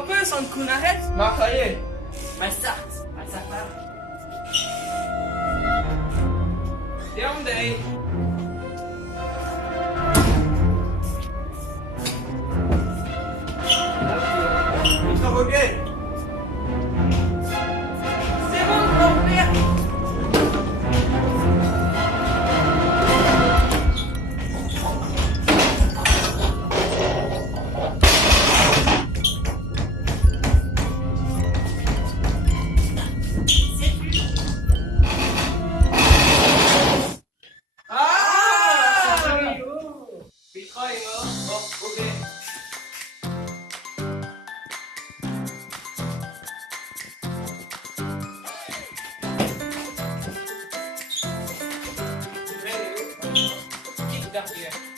peu sans qu'on arrête. Ma ça y est. Ma start. Ma start. Down day. Interrogué. C'est bon, grand-père. Keep it up here.